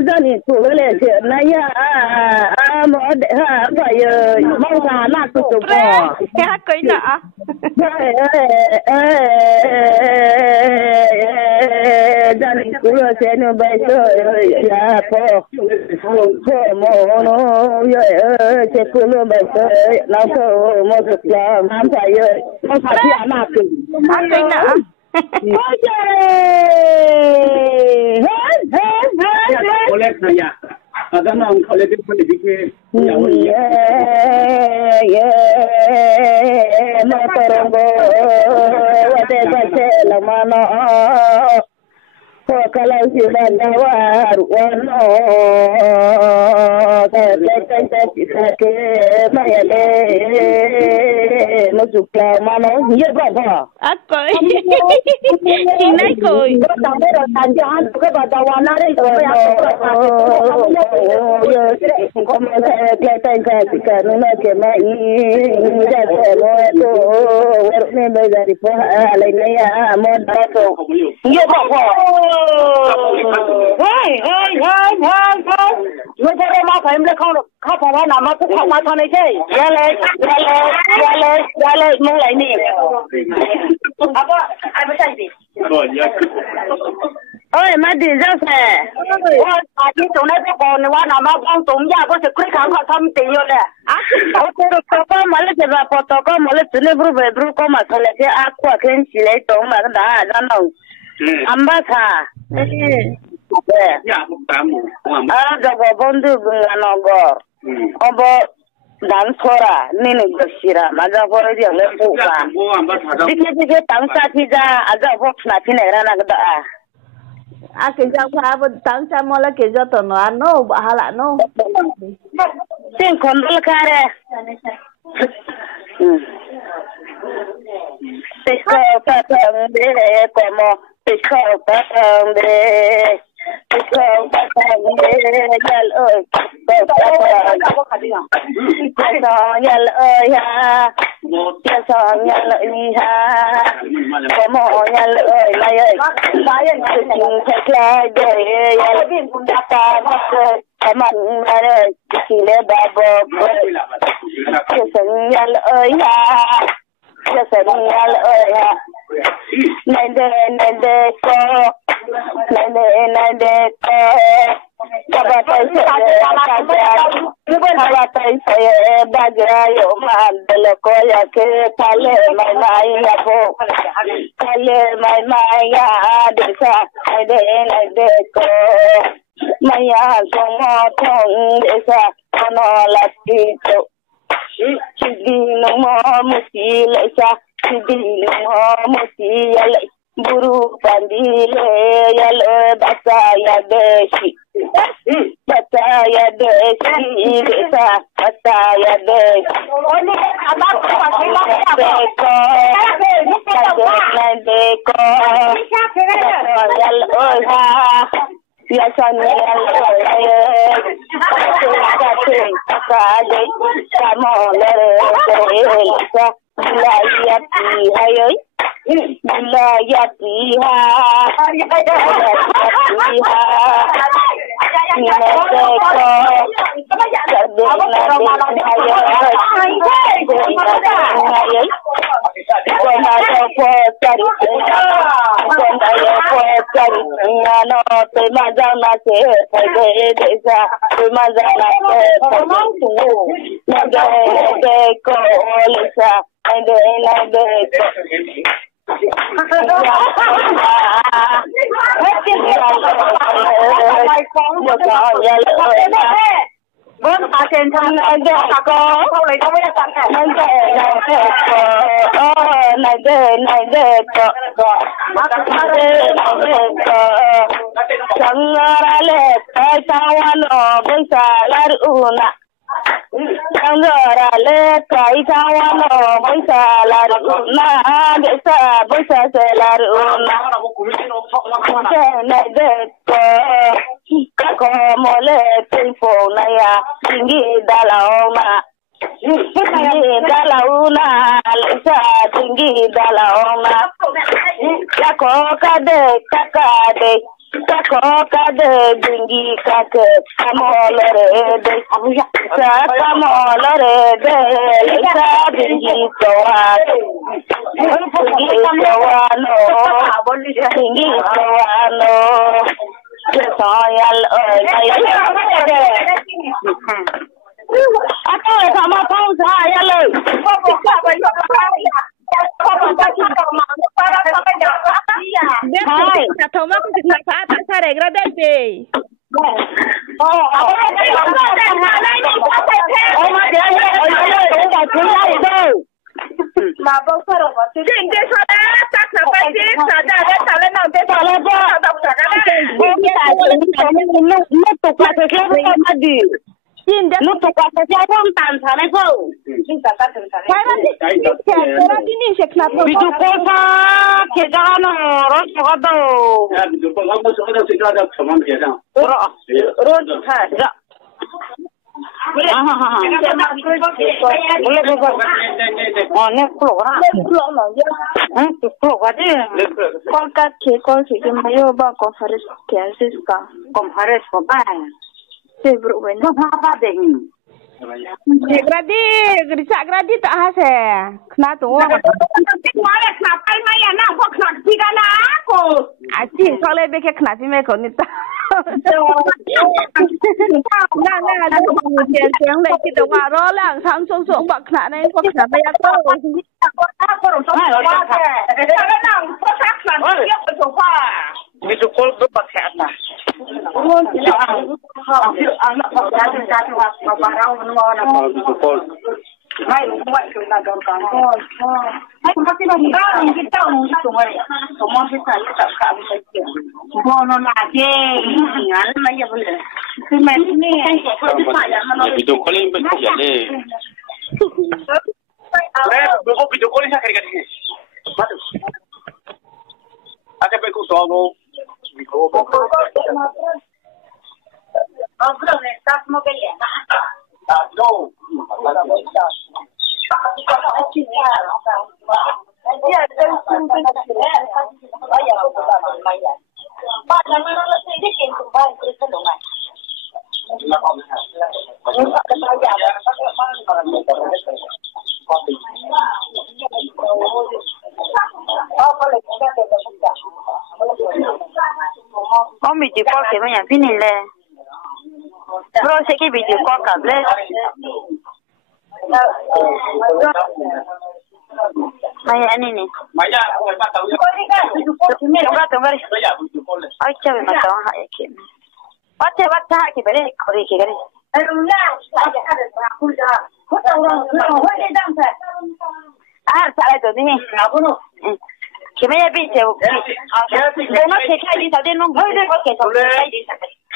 dân thì của cái chuyện này nhá mà phải mong là nát tụt bò cái coi nọ dân thì của sẽ nó bây giờ ya po mo nó sẽ của nó bây giờ nó có một chút là không phải nát tụt coi nọ Ada nang kalau dia pun dikit. Motorongo, wate bache lamano. Kalau si bandawar wano, kita ke mayale, masuklah mano, ye bapa. Aku, ini koi. Tapi orang jangan suka bandawar nari, kelihatan kan nuna kemai, jadi itu warna dari pohon lainnya, modal tu, ye bapa. Hey! Yo jare ma phim le kha phwa na ma tu ma thon nei chei. Ya le mong lai ni. Apa ai ba sai di. Ôi mà đi ra xe. Ôi à đi chỗ này có wa na ma bang tong ya có se khui khang tham ti yo le. À, ô tô có mà le se ba po to có mà le tune bru be bru có mà thole ke a kwa ken si le tong ma da na no. Amba kha. Ya, kamu. Jago bondu bunganogor. Obo dan sora nini bersira. Maga fora dia lepuka. Dikit tangsa tija aga box na tinera na gda. Kerja apa tangsa mola kerja tu no ano bahala no. Sing kondol kare. Teko patang de como teko patang de. Yal ơi yal ơi ha yal ơi ha có mỏ yal ơi này ơi tình thật là để yal ta mất mình ơi chỉ là ba bò yal ơi ha yal ơi ha này đây có này có Baba tay saya bagai yo mandel ko ya ke kale mai ya po kale mai ya desa ade ko maya somo thong desa kono lati to sidino mo musi lesa sidino mo musi yale buru pandile yale basaya deshi Bataya desi desa bataya desi oni abak deko deko yal oha biasanya yal oha kade kamole elsa layati hayoy layati ha Vâng, trên thân có sau này không biết là sẵn sàng nên này chẳng ra lệ tại sao nó bây giờ là una chẳng ra lệ tại sao nó bây giờ là una bây giờ sẽ là una này có một lệ tình phố này à nghĩ đã lâu mà nghĩ đã lâu na lisa nghĩ đã lâu mà ya có cả đời Kakokade dingi kake kamolore de sa kamolore de sa dingi tawano dingi tawano kesayal apa sama pausa ya lo Thoma ku sikna sa ta sare gra dai pe. Ma bông sơ rồi chứ anh cái sao đấy chắc là phải chứ sao đấy sao lên nào thế sao lên chứ đọc cả cái này lúc tục qua cái không mà đi lúc tục qua cái không tàn thà này không cái đó đi đi sẽ là ví dụ cô sa cái đó nó rồi có đâu ví dụ cô không có đâu sẽ ra được không ăn gì đâu rồi phải rồi Gradi tak hase. Kena tu. Aci soalnya beke kena sih mereka ni tak. Nah, yang lagi kita warol lang, samsung bak kena ni, kau kena bayar tu. Video call berpakai apa? Con bị chịu con thì bây giờ phí này là bro sẽ cái bị chịu con cảm lên mày anh này Mày ra không phải bắt tàu chứ? Không bắt tàu vậy. Ôi trời mà tàu hại kìa. Bắt hại kìa vậy có gì kìa đấy. À sao lại rồi nè? Kìa mấy bị chịu. Nó kìa khai đi tàu đi nó hơi đấy có kìa tàu khai đi.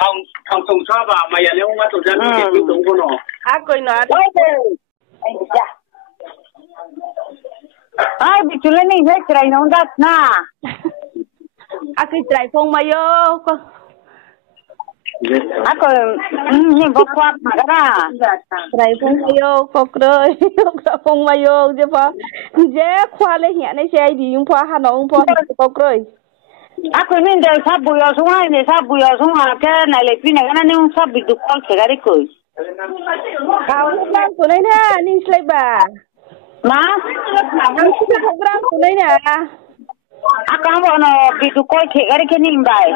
Không trồng sao vào mày nếu mà tụi dân thì biết đúng không nó. Coi nó. Anh dạ. Ai bị chú lên này hết trời nó đặt na. Aku try phong mayo. Aku ni buat mà đó. Try phong mayo kok rồi. Phong mayo je pa. Je khwa le hiện này xe đi yung pa hanong pa kok rồi. Aku ni dah sabu ya semua ke nilai pina kan ni sabu itu call segari koi. Kau ni tu ni na ni slide ba. Mas, program tu ni na. Aku mau no video call segari ke ni bay.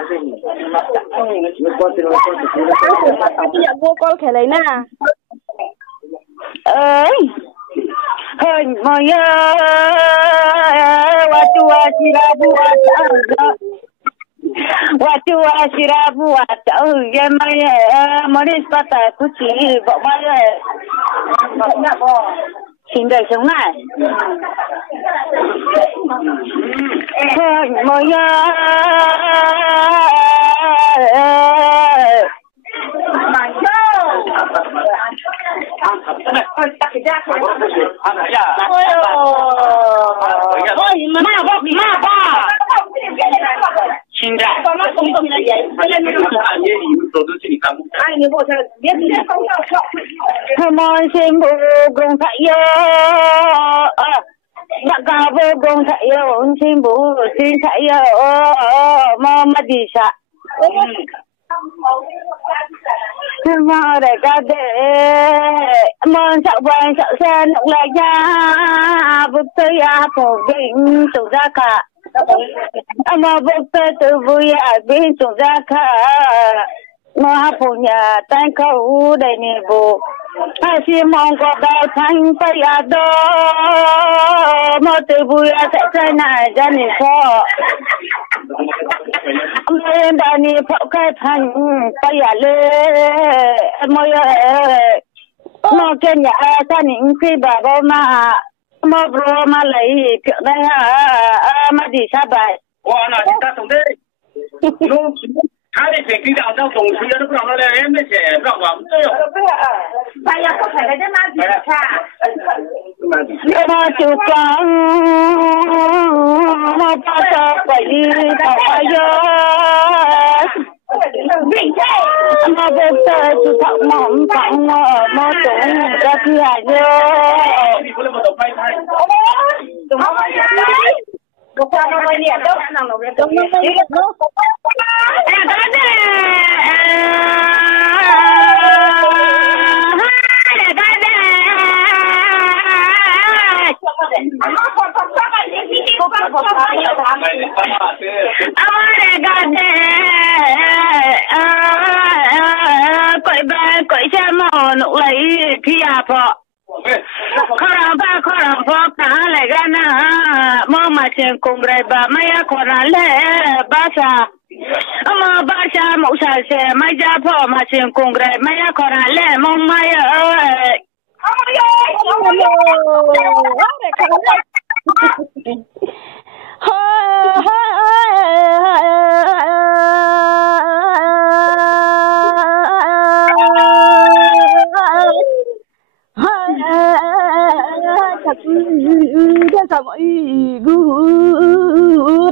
Ya go call ke lai na. Hey, moya, watu asirabu atau ya maya maris pata kuci bawa maya sindai sungai. Hey, moya. Món xem bộ gồm phải yo, đặc cả bộ gồm phải yo, xem bộ xin phải yo, mà đi sa. mà để cả để mòn sợ vàng sợ xe nụng lại ra vượt tới phổ bình chủ ra cả mà vượt tới từ vui bên chủ ra cả mà phụ nhà tay câu đầy niềm vui hai chị mong có bao thanh phải đó mà từ vui sẽ chơi này ra niềm khó em đã niệm phật cái thành phải lên mới nó cái nhà ta niệm khi bà mà bro mà lấy chuyện này mà đi sao vậy? Wow, nó ta tổng đấy. Hai đứa trẻ kinh đạo trong tổng suy nó cũng là em mới trẻ rõ ràng đấy. Bây giờ không phải là cái gì cả. Nhưng mà chú con mà bao giờ phải đi đâu bây giờ mà bây giờ chú thọ mỏng phẳng mà tụng ra thì hại nhớ đúng không? Một con nó mới niệm đâu nào nó biết đâu nó mới niệm đâu Hãy subscribe cho kênh Ghiền Mì Gõ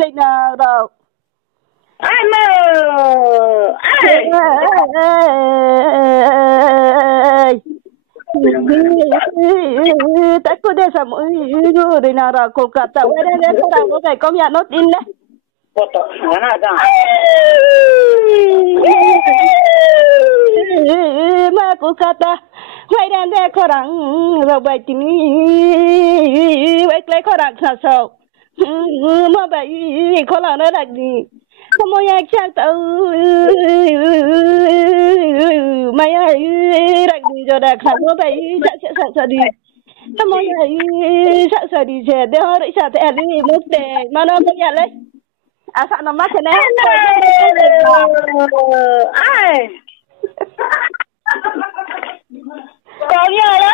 để không bỏ tất cả đều là mỗi người nào đó cố gắng tạo ra nên là có cái công nhận nó tin đấy. Mà cố gắng ta quay đàn để khó đắng rồi bài tin vậy lấy khó đắng sao sao mà bài khó là nó là gì không có ai chắc tao mày ai đặt gì rồi đặt khăn nó phải sợ đi không có ai sợ đi sẽ để họ để sợ thì em đi mất để mà nó không nhận lấy à sao nó mất thế này ai có nhờ đó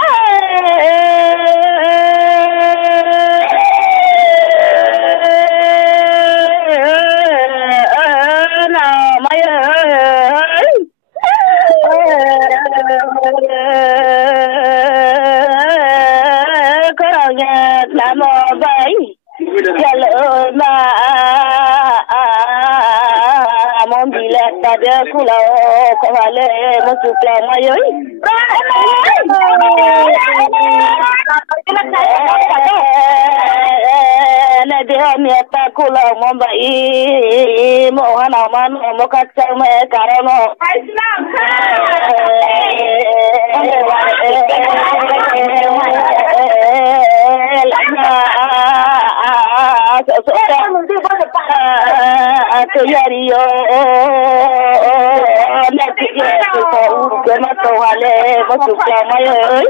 dia kula ko hale mo chukla mayoi na dia mi ta kula mo bai mo hana man mo ka chang me karano Tuyariyo netiye ko kema to hale mo sukla mayoy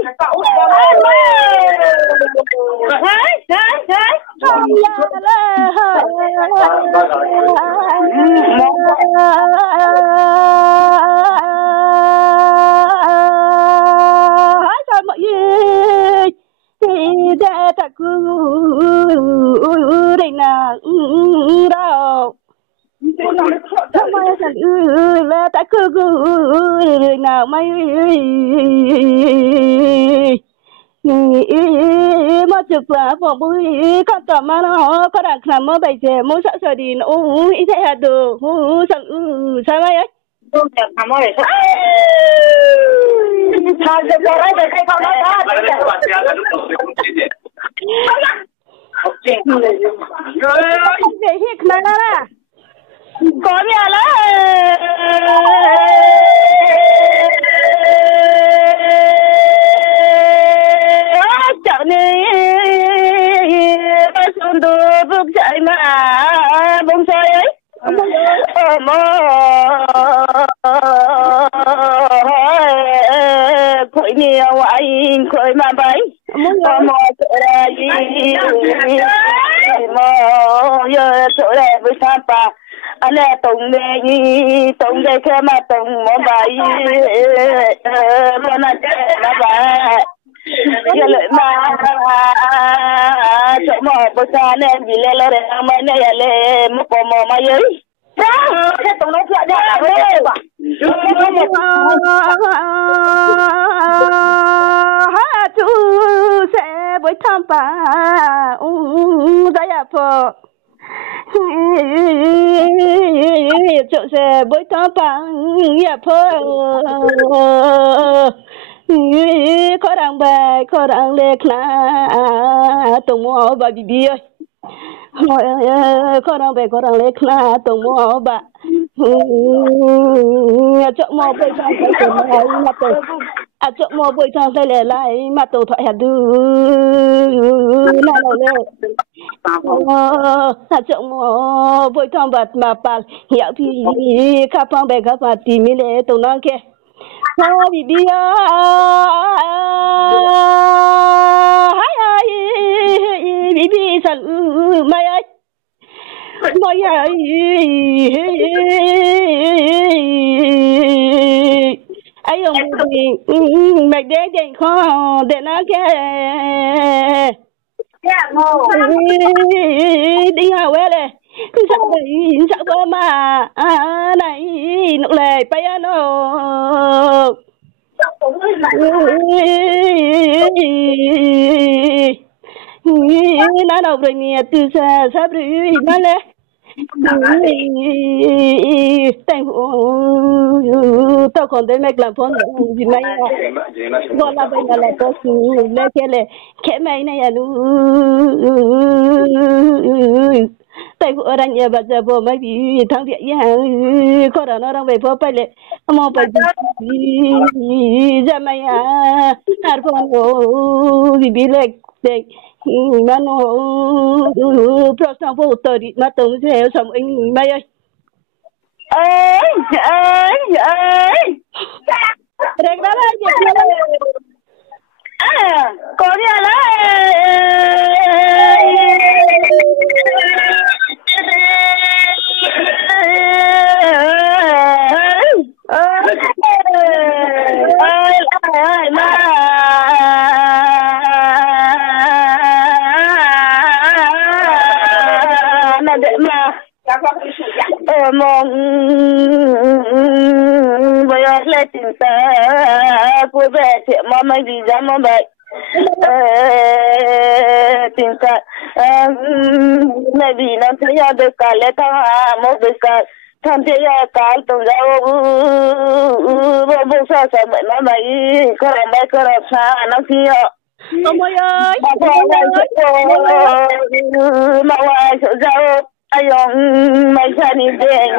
là ta cứ nào mày mà chụp là phòng bụi con tầm mà nó có đặt làm mà bây giờ muốn sợ đi nó ít thế hạt đồ sợ sao vậy ấy tôi chụp làm mà để sao chụp rồi đấy cái con đó để hít này nè có nhà là mơ khối nhiều anh khối mà bay mơ chỗ đây mơ giờ chỗ đây với sao pa anh là tung đây khi mà tung mơ bay mà nó chết nó bay giờ lại mà chỗ mơ bữa sáng nên vì lẽ là để mai này là một con mơ mà ấy cái tung nó chuyện đó đấy ha chú sẽ với tham pa daya po chỗ sẽ với tham pa ya po có đang bài có đang lek na tung mo ba bibi ơi có đang lek na tung mo ba chỗ mo bây giờ phải làm mà tôi chỗ mo bây giờ phải lại mà tôi thoại hạt đu nào lên chỗ mo bây giờ bật mà bà hiểu thì các bạn bè các bạn tìm lên tôi nói kia bibi bibi sao mày ơi mày ơi ai ông mày để khó để nó cái đi hao vậy đấy sao bơ mà này nụ lệ bay nó nó đâu rồi nè từ xa sắp rồi nó lẽ tao còn thấy mẹ làm phone gì này gọi là bây giờ là có sự lẽ cái mày này à tại của anh nhà bà già bố mấy bị thằng địa nhà có đó nó đang về phố phải lệ mà phải ra mày à ar phone bị lệ để mà nó prostam vô tới mà tổng sẽ xong anh mày ơi đây đó là gì có đi là mong bây giờ là tình ta của bé chuyện mà mấy gì ra mà vậy tình ta này vì nó thấy ra được cả lẽ thằng một được cả thằng thấy ra cả tụi ra vô sao sao vậy mà mày có làm sao nó kia ông ơi mà ai sợ sao ai ông mày sao đi đến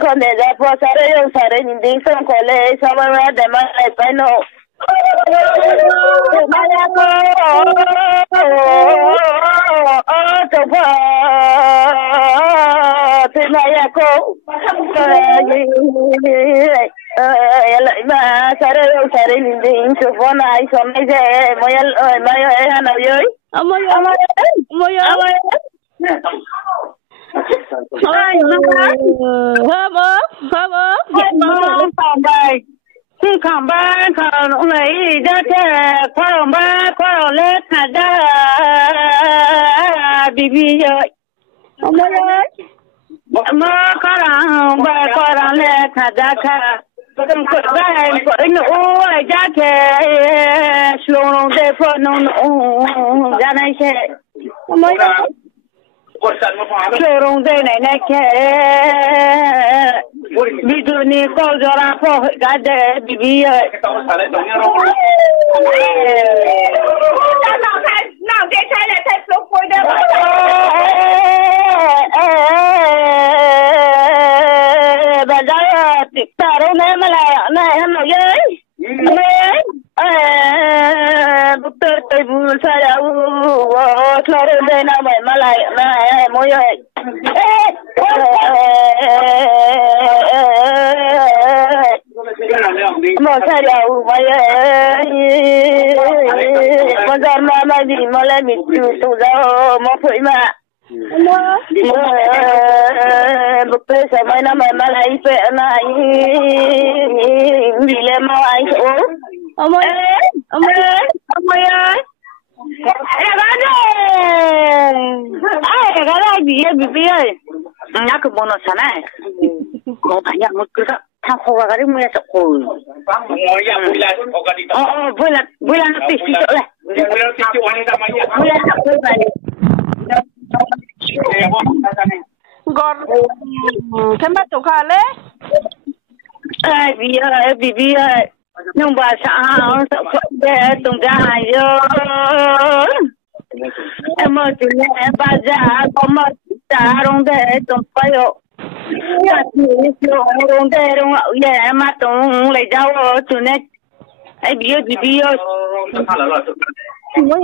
con để ra phố sao đi đến xong coi lấy sao mà để mà lại phải nô mà ra cô thì mày ra cô lại mà sao đi đến chỗ phố này sao mày về mày ơi hà nội ơi ông ơi không ba không lấy ra thế không ba không lấy thật ra bibi ơi mà không ba không lấy thật ra cả không có cái nụ ra thế xuống để phun nụ ra này thế Serong de này này cái ví dụ như có ra phố cái để bibi ơi nào để sai là thay số phôi đó bà ra ta đâu nè mà lại này hắn nói với tôi buồn sao đâu thôi đây nào mày mà lại này môi ơi mà sai đâu mà con ra mà đi mà lại bị tụt ra mà phải mà bực sao mà nó mà lại phải này vì là mà anh chỗ ông ơi em ăn đi ai cái này bị ơi nhắc cái món nó sao này có phải nhắc một cái thằng hoa cái mới sợ hồi vui là nó tịt chỗ này vui là nó vui vậy còn cái mắt chỗ khác đấy ai vì nhưng mà sao để tung ra rồi em mới chỉ nghe bà già có mà ta rong để tung phải rồi nhà thì rong để rong ở nhà mà tung lấy dao tụi này ai biết mỗi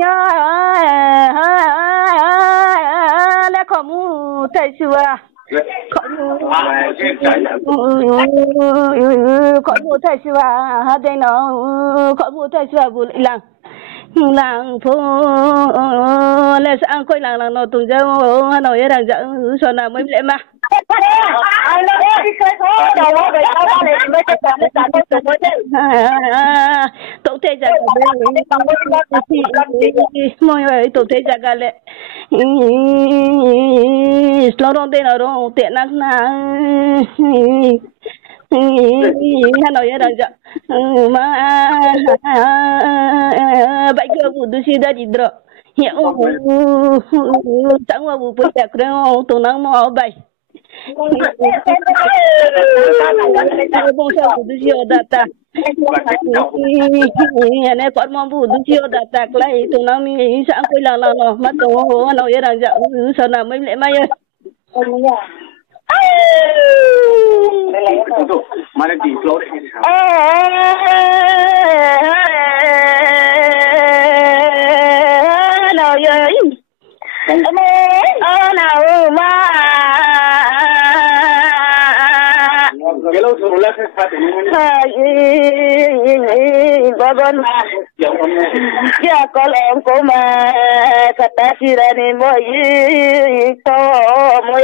lấy có mua tay chưa có mua tay chưa ha đây nó có mua tay chưa bù làng phố lấy sang coi làng nó tung ra nó ấy đang dẫn cho nào mới lẽ mà tổ thế ra mọi người tổ thế ra cái lệ lâu đông tên nào tiện năng na hắn nói rằng mà bây giờ phụ nữ sĩ đã đi rồi hiện chẳng qua phụ nữ sẽ kêu tụi nó mà bay bông sao phụ nữ sĩ ở đây này còn mong phụ nữ sĩ ở đây lại tụi nó mình sáng quay là mà tụi nó nói rằng sao nào mới lại mai mana di floor nào vậy nào mà hello sura ke sath baban ma ya kolem ko ma kata sirani moy to moy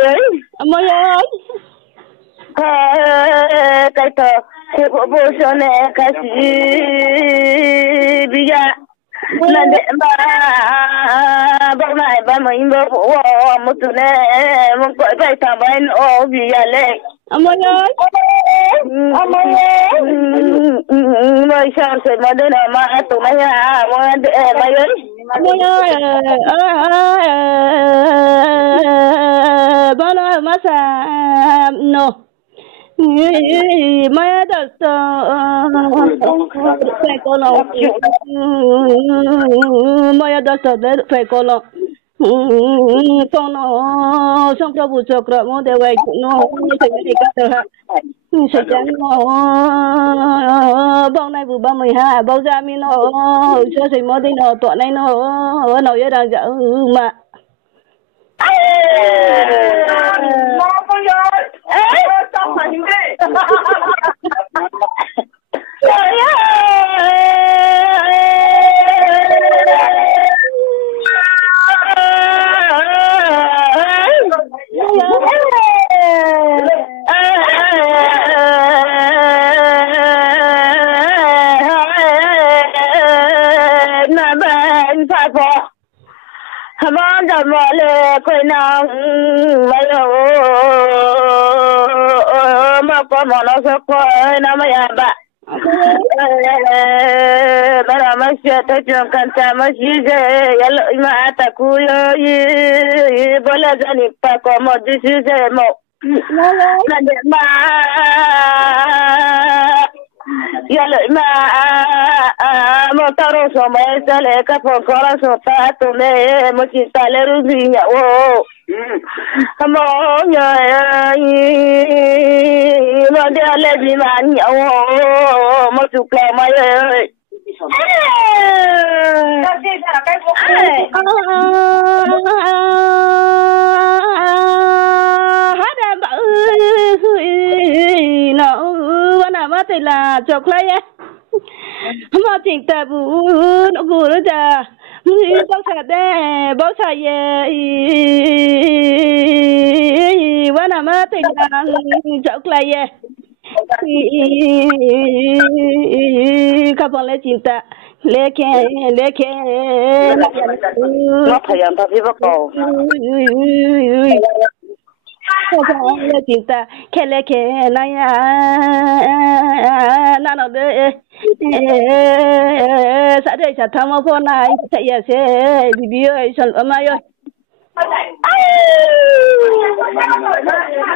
cái tờ thì bộ số này cái gì bây giờ là để mà bao này ba mình bao bộ một tuần này một cái phải thằng bay nó bây giờ lên ông ơi mới sáng sớm mà đến mà tụi mày à mà để mày ơi ông ơi bao lâu mà sao no Maya does Fekolo. Maya does Fekolo. Sono xong cho bù chọc rồi mua đều vậy nó sẽ đi cắt được hả? Sẽ chẳng bao này bù 32 bao ra mi nó cho sẽ mua đi nó tọa này nó ở nào vậy đang dở mà. Xong mà như thế. Hãy subscribe cho kênh Ghiền Mì Gõ để không bỏ lỡ những ya lợi mà một tao rồi số mấy giờ lấy các phòng có là số ta tụi này một chỉ tài lấy được gì nhở mà nhờ mà đi lấy gì mà nhở một chục lẻ mấy ơi nó thì là chọc lấy mà chính ta bu nó gù nó cha bao sa đe bao sa ye vana mà tình chọc lại ye các bạn lấy chính ta leke nó phải làm sao vậy cô lấy chính ta leke này na nó de sao đây sao tham ô phone này chạy ya se video ấy xong mà yo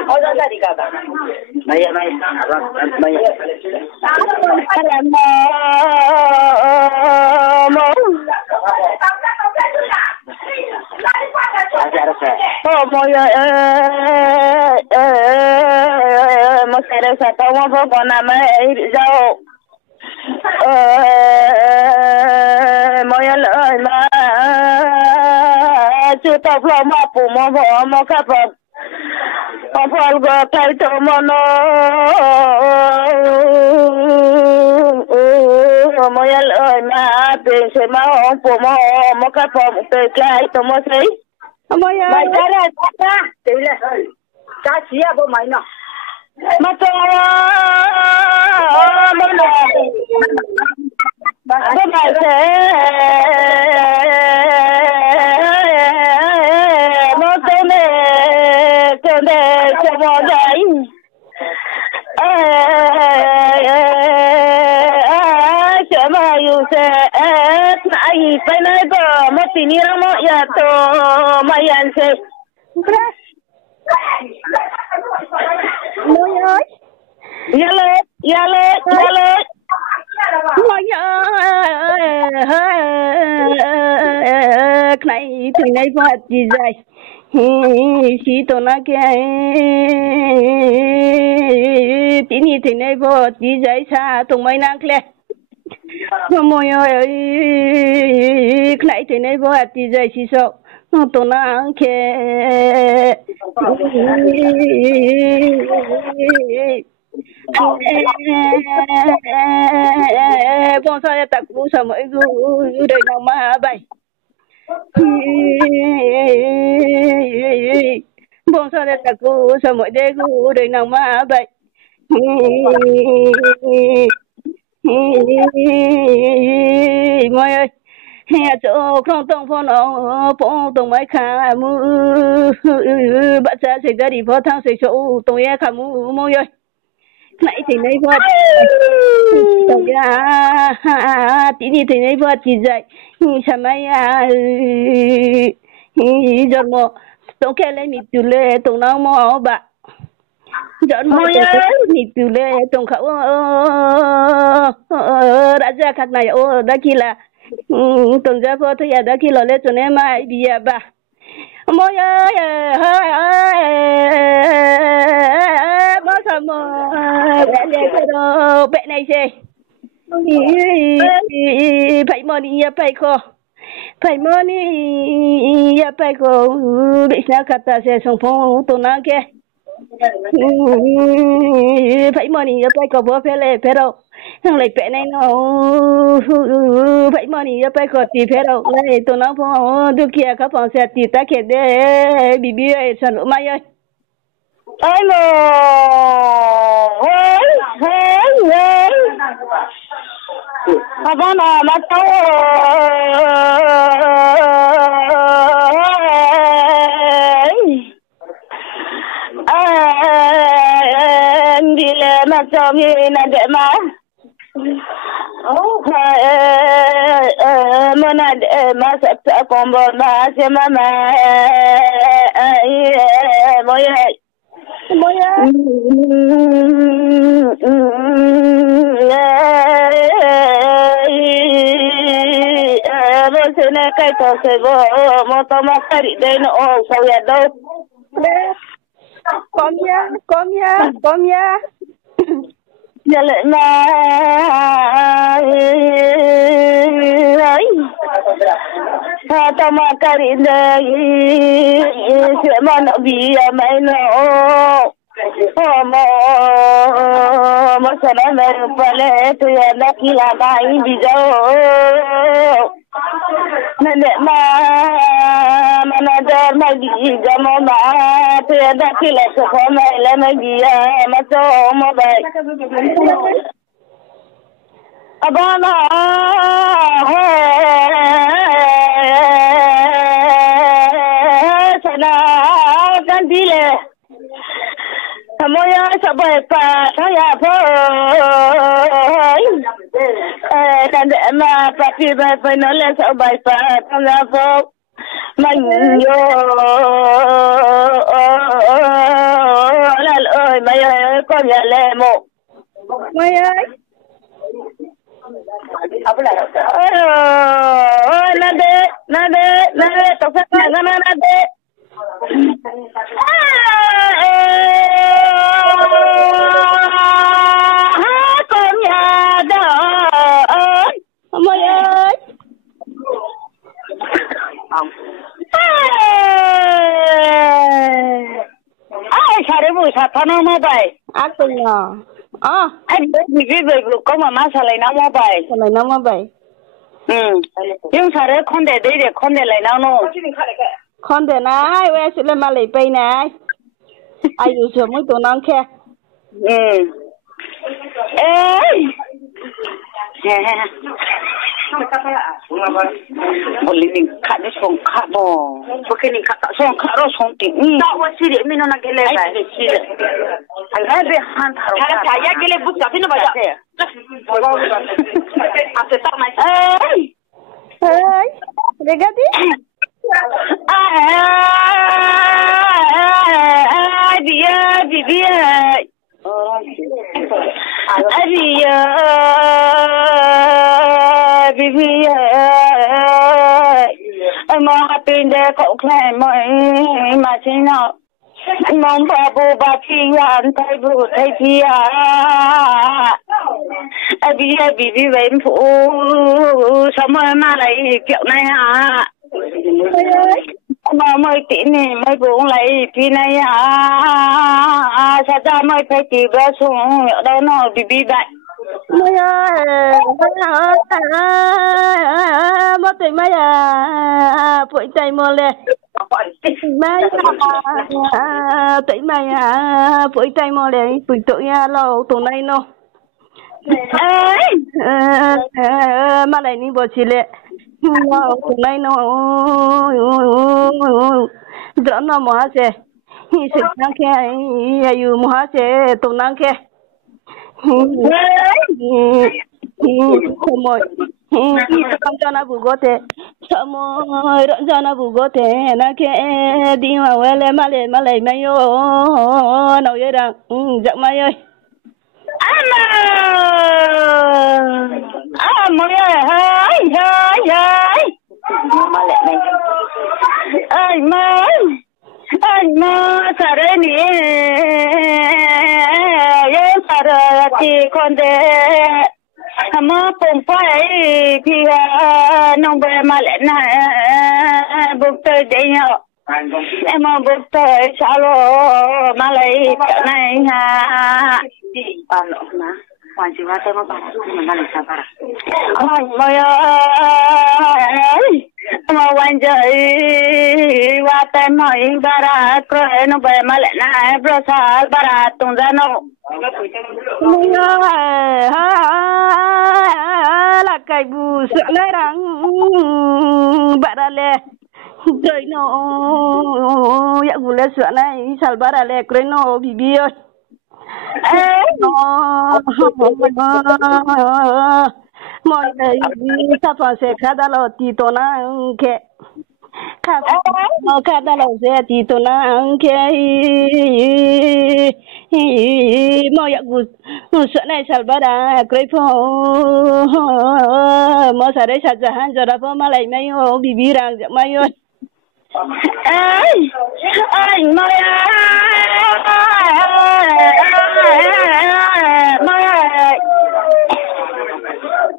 ôi ra đi cả mày một cái đầu sao tao không có nằm ấy đâu mọi lời mà chưa tập lo mà phụ mà vợ mà các bạn ông phải gọi thay cho mà nó mọi lời mà tiền sẽ mà ông phụ mà các bạn một cái cái tôi mới thấy mày ra tỷ lệ giá trị à bộ mày nó mà cho mấy này cái này sẽ nó tên này cho mọi người cho mà yêu sẽ này phải nói có một tí nữa mà ya to mà yan sẽ mày ơi ya le mày này thì này phát gì vậy si to na cái tin thì này phát gì vậy sao tụi mày năng kle mày ơi này thì này phát gì vậy si sao tụi nó cái con sao ta cũng sao mọi người đời nào mà bay con sao ta cũng sao mọi người đời nào mà bay mọi ơi chỗ không tông phong nó phong tông mấy khả mu bạn sẽ xảy ra đi phó thang xảy chỗ tông ye khả mu mọi ơi này thì này vợ tông ya tí thì này vợ chỉ dạy sao mày giờ mà tông cái này mít tu lệ tông nào mà bà giờ mà mít tu lệ tông khẩu đã ra khát này ô đã kia là tông ra phô thôi đã kia là lấy cho nên mà bây giờ bà mọi ơi bác sao mà bé này cái đó bé này gì phải mua đi phải khó phải mua đi phải khó bị sao cả ta sẽ sống phong tụi nó kia phải mua đi phải khó bố phải lấy phải đâu thằng lấy bé này nó phải mua đi phải khó thì phải đâu lấy tụi nó phong được kia các phong sẽ thì ta kia để bị sao lỗ mai ơi ơi mồ hey apa nama tahu bila macam ni nak ma mana masa tak kompor masa mama moya Sene kai to se bo mo to ma kari de no sao ya do Kom ya Jale na ai ha to ma kari de se mo no bi mai no mo sẽ nói về phần lệ tôi đã khi là bài đi dâu nên để mà nó cho mày đi cho mà tôi đã khi là sự khó mày lên mày đi mà cho mà vậy ba nó sẽ nào can đi lệ Moya sabai pa saya phơi dan ma papi ba phải nói lên sabai pa saya phơi mình yo là ơi mày ơi con nhà lệ một mày ơi nade tao phải nade nade con nhà đó mày ơi ai sao đấy buổi sáng thằng nó vậy từng anh biết gì về có mà má sao lại nó vậy nhưng sao đấy con để lại nó con để này về sự lên mà lấy bay này ai yêu sớm mới tụi nó khe boleh ni kat dia songkat bo bukan ni kat songkat ro songting tak wasi dia minum nak gele bai ai be han tharo kan saya gele but tapi no baca apa tak mai ai regati dia bibi mà tin để cậu khai mọi mà thế nào mong bà bố bà chị ăn tay bố tay chị bibi về phụ sao mà lại kiểu này hả mà mới tin này mới buông lại thì này sao ra mới phải chỉ ra xuống ở đây nó bibi vậy mày mất tay mày bụi tay mồ lệ mày tay mày bụi tay mồ lệ bụi tụi lâu tụi này nó mà lại đi bỏ chi lệ tụi này nó đó nó mua xe sự năng kia yêu mua xe tụi năng kia Semoi, không cho nó buồn thế, semoi rộn cho nó buồn thế, nó kia đi mà về lên mà lấy mày yo, nào vậy đó, giặc mày ơi, mày ơi, mà lại mày, anh mà sao đấy nè, sao đấy thì con đấy, mà cũng phải thì nông bè mà lại này buộc tới đây nhở, em mà buộc tới sao lo mà lấy cái này ha, quan trọng là tôi mà bảo mình là sao cả, mày ơi. mà quan chơi qua tên hỏi bara rồi nó về mà lại này bro sao bara tung ra nó là cái bù sợ lấy rằng bara lệ rồi nó ya bù lệ sợ này sao bara lệ rồi nó bibi ơi mọi người sao phải sẽ khá đã là tí tổ na cái khá đã là sẽ tí tổ na cái mọi người sợ này sao bà đã cái phố mọi sao đấy sao ra han ra phố mà lại mấy ô bibi rằng giờ mấy ơi anh mày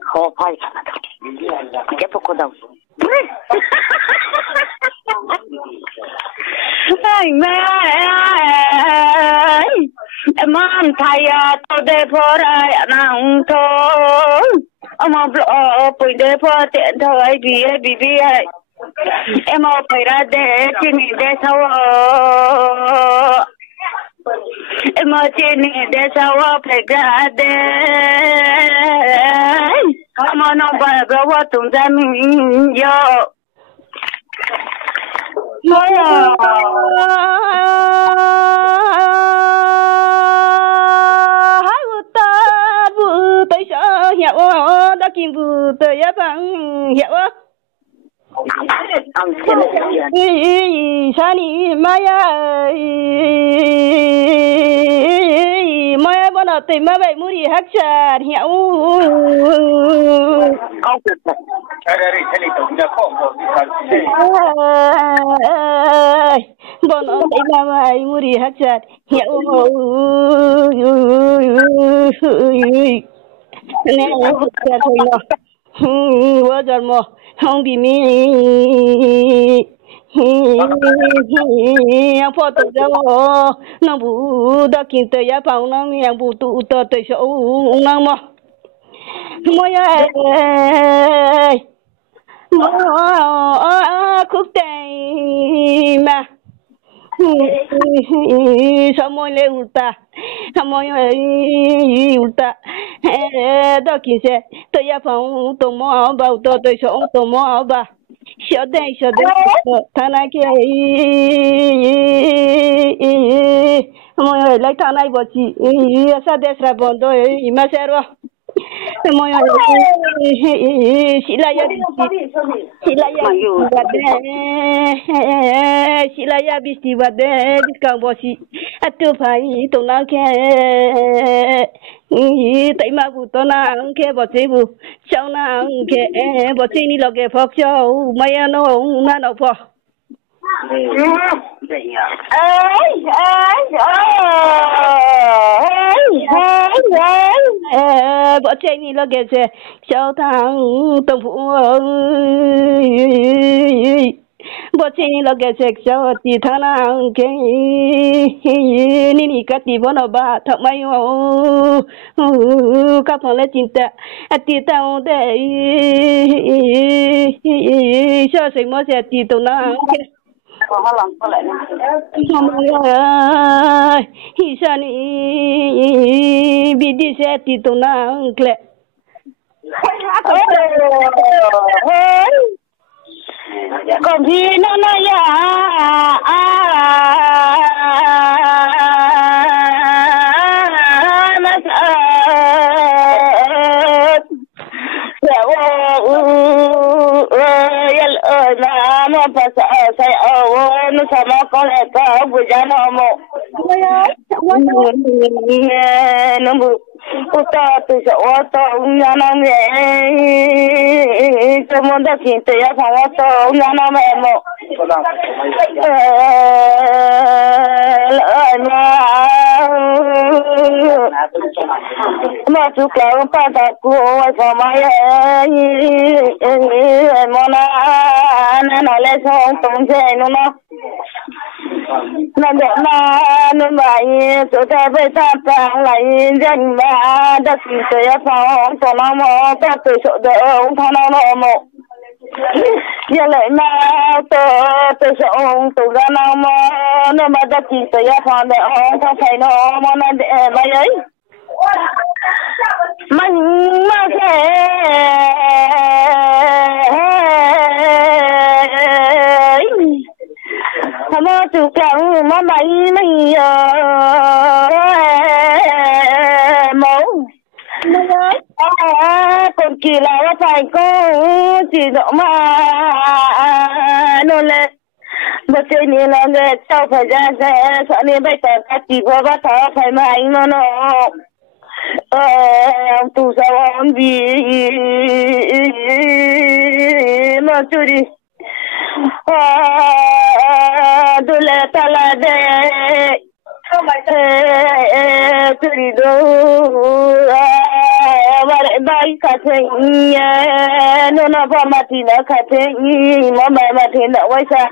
khó phải cái phục cô đâu anh man thay tôi để phơi nắng thôi mà bỏ bụi để phơi tiện thôi vì em mau phải ra để chỉ nhìn để sao em mau chỉ nhìn để sao phải ra để mà nó phải bảo tung ra mình yo hai vụ ta vụ tới sợ hiểu đã kim vụ tới bằng hiểu Sani Maya Maya bọn nó tìm mà vậy mũi hắc chặt hiểu bọn nó tìm mà vậy mũi hắc chặt hiểu nè hắc chặt thôi nó quá giỏi mà không bị mi yang foto jauh nang bu dah kita ya pang nang yang bu tu tu tu show nang mo moya mo khúc tay mà sao le ulta moy ulta dah kita ya pang tu mo ba tu tu show tu mo ba Sure, Thana kia moi like Thana bochi sa desra bondo imasero moi silaya bisti wade diskang bochi atu phai tona ke tại mà vụ tôi na ăn ke bỏ chế vụ cháu na ăn ke bỏ chế ni lọc ke phật cháu mấy anh nó nào phật bỏ chế ni lọc ke cháu thằng tổng phụ bỏ chế ni lọc ke cháu thì thằng na ăn ke ni cái tí bọn nó ba thằng mấy các con lấy cinta ati tao để cho sinh mới sẽ ti tao na hi sa ni bi đi sẽ ti tao na kle còn gì nó nói nó sama con lại có buổi sáng nó một nó bu ta từ chỗ ta nhà nó nghe cho muốn được hiện tại phòng ta nhà nó mẹ một lại mà chú kéo ta ta của phòng mai mà nó lấy xong tung xe nó được nó vậy số ta về ta lại dân mà đất tới phòng cho nó mà ta từ chỗ đỡ thằng nó một giờ lại mà từ chỗ từ ra nó mà đất tới phòng để thằng phải nó mà nó để mày ấy mình mà thằng nó chịu kéo nó bày mày mẫu còn kỳ là nó phải có chỉ độ mà nó lên một trên này là người sau phải ra xe sợ nên bây giờ các chị có bắt thở phải mà anh nó tu sao ông vì mà chưa đi tôi là ta là để tôi đi đâu và lại bay cả thành nó vào mặt thì nó cả thành mà mà thì nó quay xa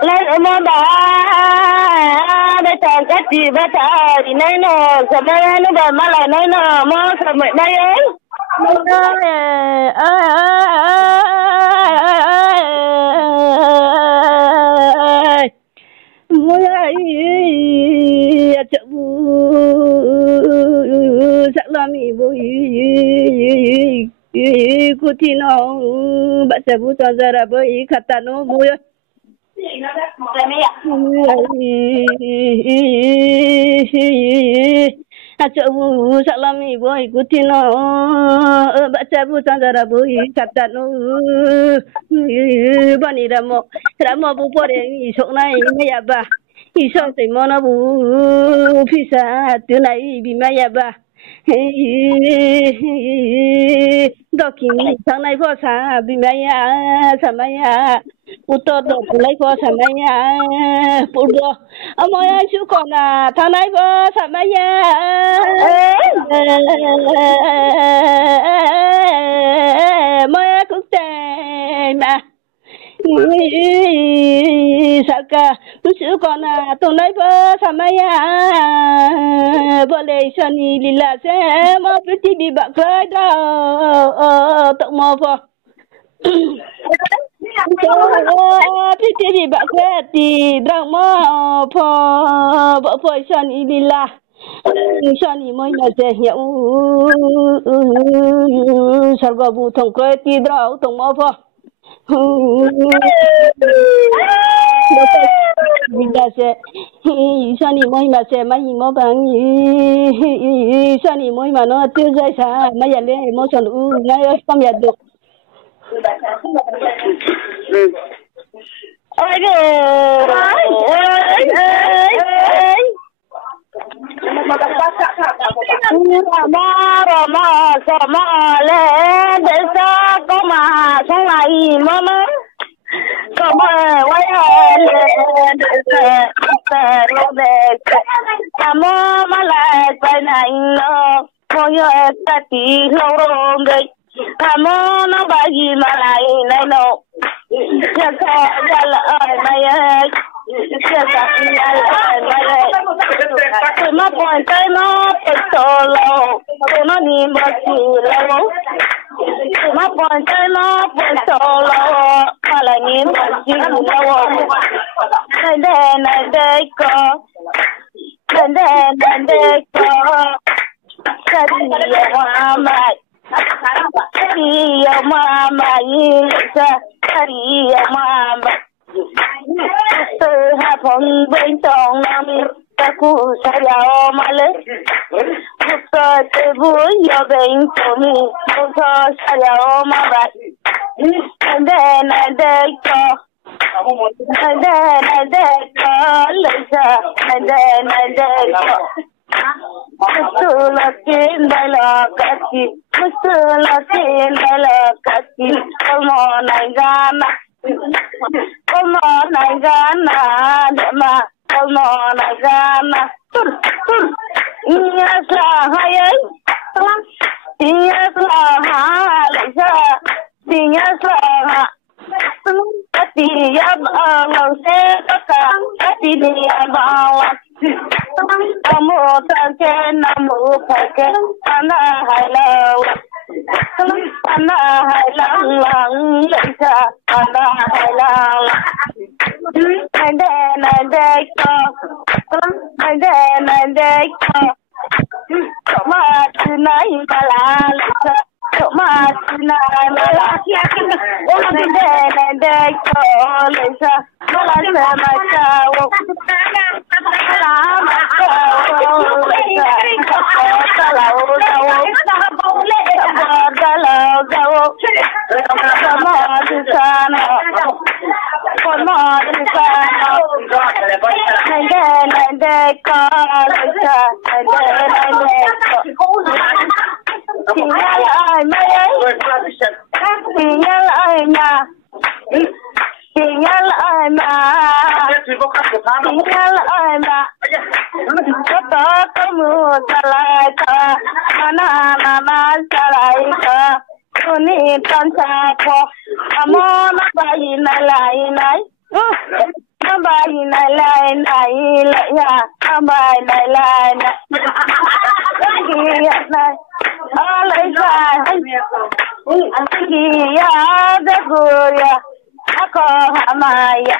lấy mà bà để chọn cái gì bà ta đi này nó sao mà nó bà mà lại này nó mà sao mà đây ấy mỗi ai chợ sắc làm gì vui cô thì nó bắt sẽ vui cho ra bởi khát ta nó vui chợ sắc làm gì vui cô thì nó bắt sẽ vui cho ra bởi khát ta nó bạn đi ra mò bố bỏ đi số này mày ba iso sai mona bu pisa tunai bi maya ba dokin sanai pho sa bi maya samaya uto do lai pho samaya purbo amoya chu kona thanai pho samaya moya kukte ma saka su con à tôi nói với sao mày à vợ lấy sani lila se mà biết đi bạc phơi đó tự mua vô biết đi bạc phơi thì đang mua phô vợ phơi sani lila sani mới là sẽ hiểu sao có bu thong coi thì đâu tự mua vô Bila se, sani moi ma se mai mo bang, sani moi ma no tu zai sa mai le mo san u ngai kam ya do. Rama sama le desa koma sangai mama koma waya desa lo de kama malai pai nai no moyo tati lo ngai kama na bagi malai nai no jaka jala mai mà còn tay nó solo, nó đi mất lâu. Mà còn tay nó solo, mà lại đi mất lâu. Này đây có, này đây có, cái gì mà mày, cái gì mà mày, cái gì mà mày. Hapon bentong nami taku sayao male Buka tebu yo bentomi Buka sayao mabat And then I go Lisa And then I go Mustulakin dalakati Mustulakin dalakati Come on Gana Come on, I gana, ma. Come on, I gana. Yes, hi. Yes, hi. Lisa. Yes, hi. Ati yab ang se kaka. Ati yab ang. Amo tanke namu pake. Ana hello. Ana hello. Lisa. Ana hello. And then come on tonight, Malala. Come on tonight, Malala. And then call Lisa. Malala, my child. ni tan sa po amo na bai na lai nai na bai na lai nai la ya na bai na lai na ki ya na alai sa ki ya da go ya ako hamaya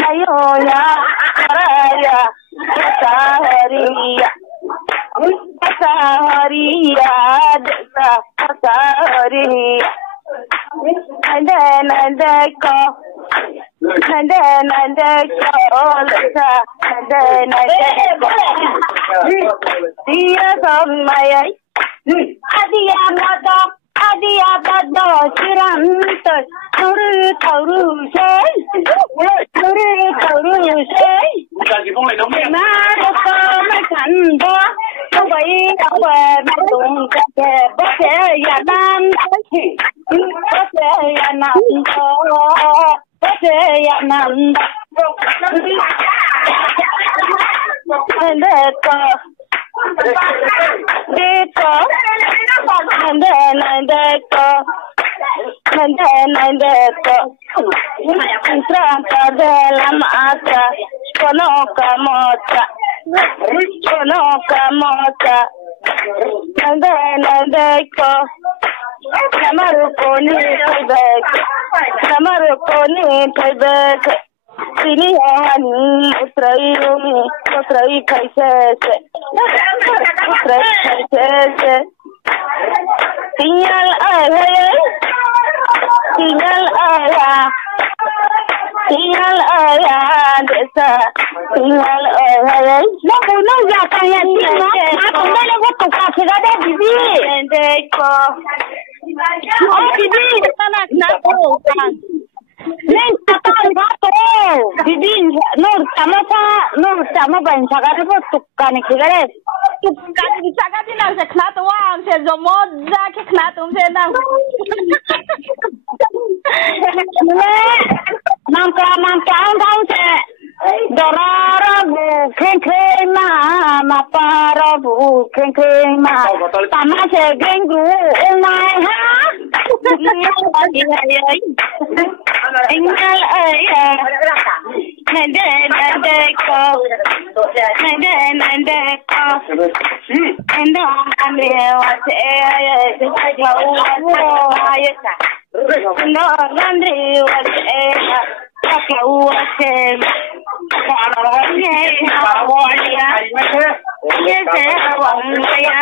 mayo ya raya sahariya sahariya sahariya nanda ko dia samaya adiya mata adiya bado sirant thuru sei na ko ma kan bo không phải đâu về mà tụng cái bố sẽ ya nam bố sẽ ya nam bố sẽ ya nam and sini yang utrai kaise tinggal ayah desa tinggal ayah na puno ya kaya ni na puno le ko ka phega de bibi deko oh bibi sana na ko नहीं दीदी नूर sama bansa ka rin po tukka ni kigare tukka ni saka din lang sa knato wang sa zomod za ke knato sa nang nang ka ang tao sa dorara bu keng ma para bu keng ma tama sa gengru umay ha Ingal aya nande ko endo ame wase aya no ayesa no nandri wase ka wase para ne hawalia yese hawalia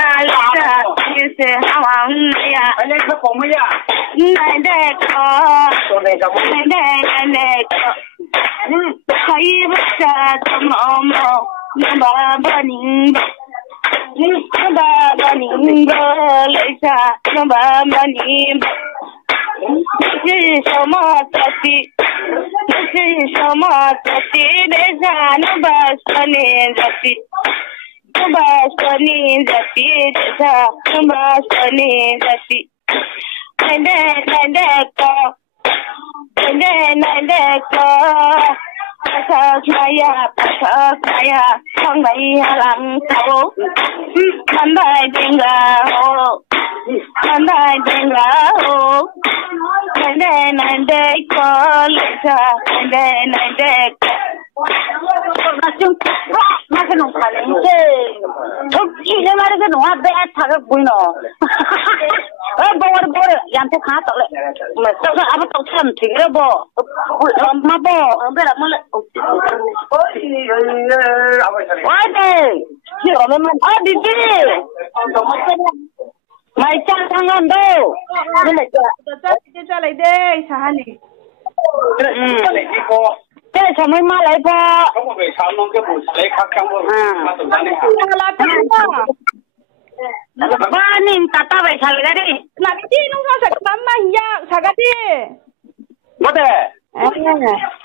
yese hawalia ale ko pomaya nande ko Kai bata tomo baba ninga lesa baba ninga si sama tati desa nabas panin jati desa nabas panin jati nande ko Pasakaya, sangai halang tau, pandai dengar, nande ko, lesa, nande ko. Macam nung paling je, ini mana tu nung ada thagak buino. Bor, yang tu khat le. Macam apa tu cam tinggal bo, mabo, bela mula. Ada, siapa memang ada di. Macam tangan tu. Kita lagi deh, sahani. Thế sao mới mà lại po? Không có về sao nó cái bùn lấy khác trong rồi. Mà tụi nó này. Ba nin tata về sao lại đi? Là cái gì nó sao sạch tắm mà ya sao cái gì? Mất đấy.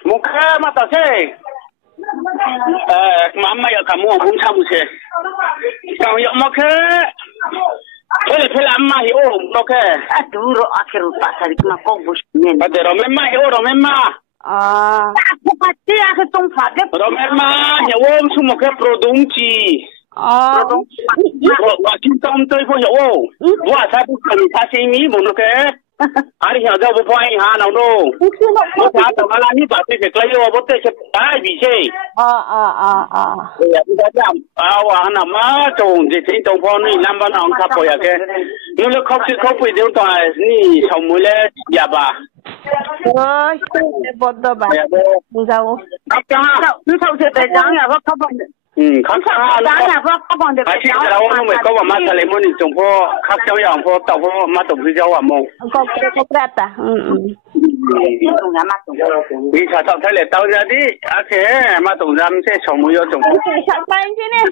Một cái mà tao xem. Mà mà giờ cả mua cũng sao một xe. Còn giờ một cái. Thế là mà hiểu một cái. Đủ rồi akhir pasal nó có bút men. Ada rồi memang hiểu rồi memang. Aku pasti aku tung fadep. Romerma, nyawom semua ke produksi. 我去当对朋友哦，我才不跟你他心里蒙那个，啊你想叫我帮一下喏喽，我查到了你把这些个哟，我这些白比些，对呀，你这样啊，我那么种这些东方你那么能看不呀个，有了考试考不了当你上没了呀吧。bột đồ bà không sao nó sao sẽ phải trắng nhà có bằng khác trắng nhà có bằng được cái gì đó nó mới có mà mắt cái món trồng phố khác cháu nhà phố tàu phố mắt trồng cái cháu à mông có rát à vì sao tao thấy là tao ra đi à thế mắt trồng ra sẽ trồng mua trồng sao bay chứ nè